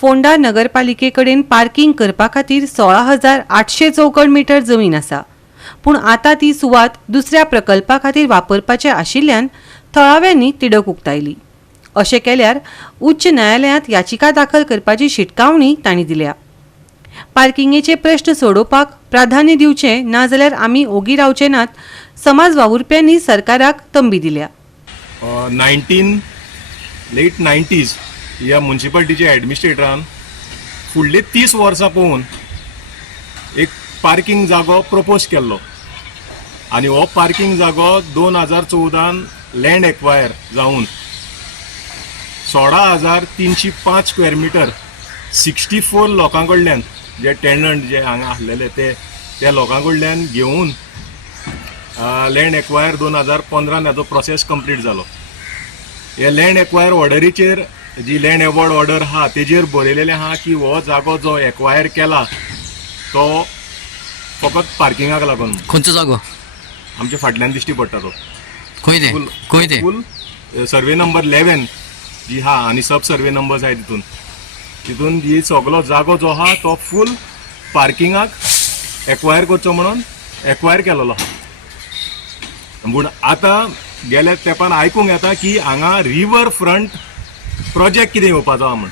फोंडा नगरपालिके कडेन पार्किंग करपा खातीर 16,800 चौकड मीटर जमीन आसा, पूण आता ती सुवात दुसऱ्या प्रकल्पा खातीर वापरपाचे आशिल्ल्यान थळाव्यांनी तिडक उक्तायली. अशें केल्यार उच्च न्यायालयांत याचिका दाखल करपाची शिटकावणी तांणी दिल्या. पार्किंगेचे प्रश्न सोडोवपाक प्राधान्य दिवचे ना जाल्यार आमी ओगी रावचे नात, समाज वावुरप्यांनी सरकाराक तंबी दिल्या. लेट 90s ह्या म्युन्सिपालिटीच्या एडमिनिस्ट्रेटरान फुडले 30 वर्सां पळोवन एक पार्किंग जागो प्रपोज केल्लो आनी हो पार्किंग जागो 2014 लँड एक्वायर जावन 16,305 स्क्वेअर मीटर 64 लोकां कडल्यान जे टेनंट जे हांगा आसलेले त्या लोकां कडल्यान घेवन लँड एक्वायर 2015 हाचो प्रोसेस कंप्लीट जालो. हे लँड एक्वायर ऑर्डरीचेर जी लँड एवॉर्ड ऑर्डर आहा तेजेर बरयलेलें आहा की हो जागो जो एक्वायर केला तो फकत पार्किंगाक लागून. खंयचो जागो? आमच्या फाटल्यान दिश्टी पडटा तो खंय ते फूल सर्वे नंबर 11 जी हा आनी सब सर्वे नंबर्स आहाय तितून जी सगळो जागो जो आहा तो फूल पार्किंगाक एक्वायर करचो म्हणून एक्वायर केलेलो आहा. पूण आतां गेल्या तेंपान आयकूंक येता की हांगा रिवर फ्रंट प्रोजेक्ट कितें येवपाचो आहा म्हण.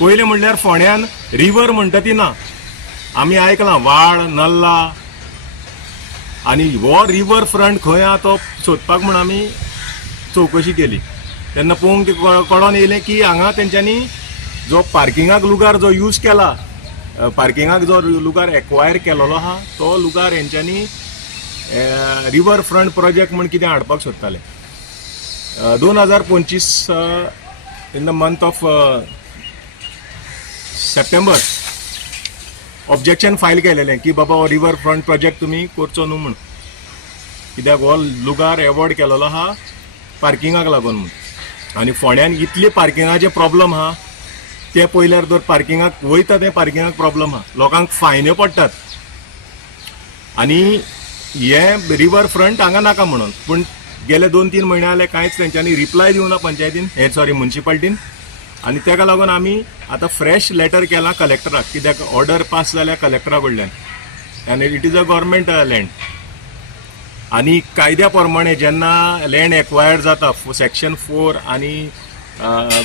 पयलें म्हणल्यार फोंड्यान रिवर म्हणटा ती ना, आमी आयकलां व्हाळ नल्ला, आनी हो रिवर फ्रंट खंय आहा तो सोदपाक म्हण आमी चवकशी केली. तेन्ना पळोवंक कळोन येयलें की हांगा तेंच्यांनी जो पार्किंगाक लुगार जो यूज केला, पार्किंगाक जो लुगार एक्वायर केलेलो आहा तो लुगार हेंच्यांनी रिवर फ्रंट प्रोजेक्ट म्हण कितें हाडपाक सोदताले. 2025 in the month of September objection file केलेलें की बाबा हो रिवर फ्रंट प्रोजेक्ट तुमी करचो न्हू म्हण, कित्याक हो लुगार एवॉर्ड केलेलो आहा पार्किंगाक लागून म्हण. आनी फोंड्यान इतले पार्किंगाचे प्रॉब्लम आहा ते पयल्यार जर पार्किंगाक वयता ते पार्किंगाक प्रॉब्लम आहा, लोकांक फायन्यो पडटात. आनी हे रिवर फ्रंट हांगा नाका म्हणून, पूण गेले 2-3 म्हयने जाले कांयच तेंच्यांनी रिप्लाय दिवना पंचायतीन म्युन्सिपालिटीन. आनी तेका लागून आमी आतां फ्रेश लेटर केलां कलेक्टराक, कित्याक ऑर्डर पास जाल्या कलेक्टरा कडल्यान आनी it is a government land. आनी कायद्या प्रमाणे जेन्ना लँड एक्वायर जाता सेक्शन 4 आनी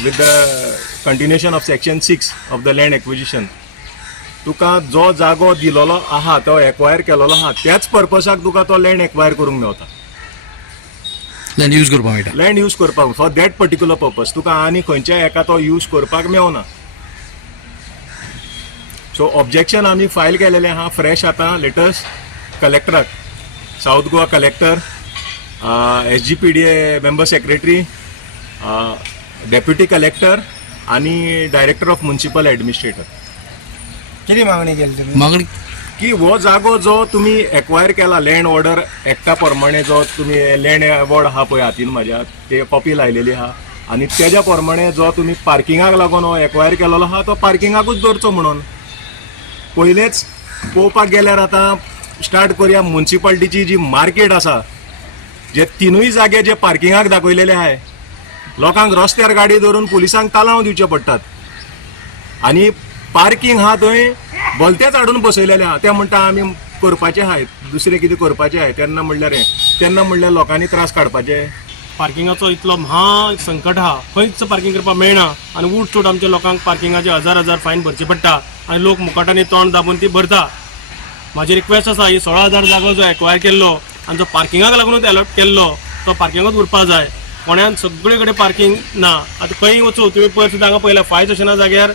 with the continuation of section 6 of the land acquisition, तुका जो जागो दिलेलो आहा तो एक्वायर केलेलो आहा त्याच पर्पसाक तुका तो लँड एक्वायर करूंक मेवता, लँड यूज करपाक मेळटा. लँड यूज करपाक फॉर दॅट पर्टिक्युलर पर्पज तुका आनी खंयच्याय एका तो यूज करपाक मेवना. सो ऑब्जेक्शन आमी फायल केलेलें आहा फ्रेश आतां लेटस्ट कलेक्टराक, south Goa collector, SGPDA member secretary, deputy collector आनी डायरेक्टर ऑफ म्युन्सिपल एडमिनिस्ट्रेटर. किती मागणी केली तुम्ही? मागणी की हो जागो जो तुम्ही एक्वायर केला लँड ऑर्डर एक्टा प्रमाणे जो तुम्ही लँड अवॉर्ड आहा पळय हातीन म्हाज्या ते कॉपी लायलेली आहा आनी तेज्या प्रमाणे जो तुम्ही पार्किंगाक लागून हो एक्वायर केलेलो आहा तो पार्किंगाकूच दवरचो म्हणून. पयलेच पळोवपाक गेल्यार आतां स्टार्ट करुया म्युन्सिपालिटीची जी मार्केट आसा, जे 3य जागे जे पार्किंगाक दाखयलेले आहाय, लोकांक रस्त्यार गाडी धरून पुलिसांक तालांव दिवचे पडटात. आनी पार्किंग हा थंय भलतेच हाडून बसयलेले आहा. ते म्हणटा आमी करपाचे आहाय, दुसरें कितें करपाचें आहाय. तेन्ना म्हणल्यार लोकांनी त्रास काडपाचे. पार्किंगाचो इतलो संकट आहा, खंयच पार्किंग करपाक मेळना आनी उठ चोट आमच्या लोकांक पार्किंगाचे 1000 फायन भरचे पडटा आनी लोक मुखाटांनी तोंड दाबून ती भरता. म्हाजी रिक्वेस्ट आसा, ही 16,000 जागो जो एक्वायर केल्लो आनी जो पार्किंगाक लागूनच अलॉट केल्लो तो पार्किंगाक उरपाक जाय. फोंड्यान सगळे कडेन पार्किंग ना. आतां खंय वचूं तुम्ही पळयत हांगा पयल्या 5 स्टेशना जाग्यार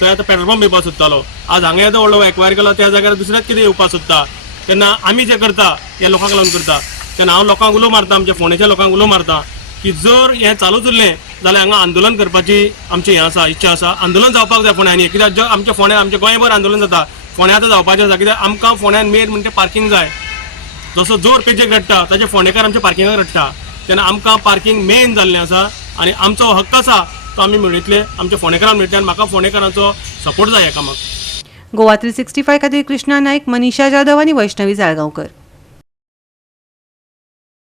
थंय आतां पेट्रोल पंप येवपाक सोदतालो, आज हांगा येता व्हडलो एक्वायर केलो त्या जाग्यार दुसऱ्याच कितें येवपाक सोदता. तेन्ना आमी जें करता हें लोकांक लागून करता. तेन्ना हांव लोकांक उलो मारता, आमच्या फोंड्याच्या लोकांक उलो मारता की जर हें चालूच उरलें जाल्यार हांगा आंदोलन करपाची आमची हें आसा, इच्छा आसा. आंदोलन जावपाक जाय फोंड्यांनी, कित्याक जो आमच्या फोंड्या आमच्या गोंयभर आंदोलन जाता, फोंड्या आतां जावपाचें आसा. कित्याक आमकां फोंड्यान मेन म्हणजे पार्किंग जाय. जसो जोर पेचेक रडटा तशें फोंडेकार आमच्या पार्किंगाक रडटा. तेन्ना आमकां पार्किंग मेन जाल्लें आसा आनी आमचो हक्क आसा तो आमी मेळयतले, आमच्या फोंडेकारांक मेळटले आनी म्हाका फोंडेकारांचो सपोर्ट जाय ह्या कामाक. गोवा 365 खातीर कृष्णा नायक, मनीषा जाधव आनी वैष्णवी जाळगांवकर.